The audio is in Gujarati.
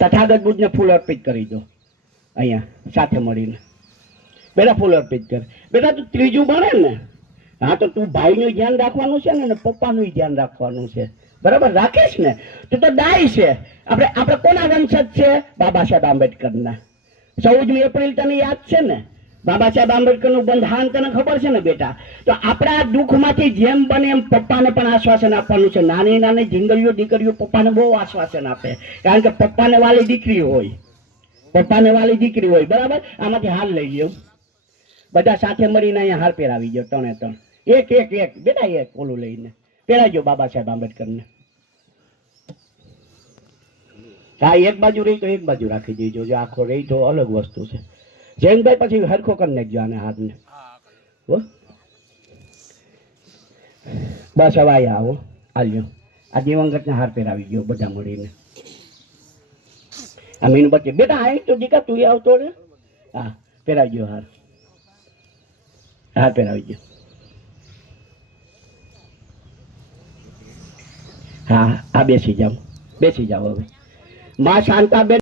તથાગત બુદ્ધને ફૂલ અર્પિત કરી દો અહીંયા સાથે મળીને. બેટા ફૂલ અર્પિત કર. બેટા તું ત્રીજું ભણે ને, હા તો તું ભાઈનું ધ્યાન રાખવાનું છે ને પપ્પાનું ધ્યાન રાખવાનું છે. બરાબર રાખીશ ને? તું તો ડાય છે. આપણે આપણે કોના વંશજ છે? બાબા સાહેબ આંબેડકરના. 14મી એપ્રિલ તને યાદ છે ને? બાબા સાહેબ આંબેડકરનું બંધારણ તને ખબર છે ને બેટા? તો આપણા દુઃખમાંથી જેમ બને એમ પપ્પાને પણ આશ્વાસન આપવાનું છે. નાની નાની જીંગલીઓ દીકરીઓ પપ્પાને બહુ આશ્વાસન આપે, કારણ કે પપ્પાને વાલી દીકરી હોય. પપ્પાને વાલી દીકરી હોય. બરાબર. આમાંથી હાલ લઈ લ્યો બધા સાથે મળીને. અહીંયા હાર પહેરાવી ગયો ત્રણે ત્રણ. એક એક એક બેટા એક ઓલું લઈને પહેરાજો બાબા સાહેબ આંબેડકરને. હા એક બાજુ રહી તો એક બાજુ રાખી દેજો. જો આખો રહી તો અલગ વસ્તુ છે. જૈનભાઈ પછી હરખો કરી નાખજો આને હાથને. બસ હવે આયા આવો હાલ્યો. આ દિવંગતને હાર પહેરાવી ગયો બધા મળીને. આ મીણબત્તી બેટા આવી તો દીકા તું આવતો રે. હા પહેરાવી ગયો હાર. હાર પહેરાવી ગયો. હા આ બેસી જાઓ, બેસી જાઓ હવે. માં શાંતાબેન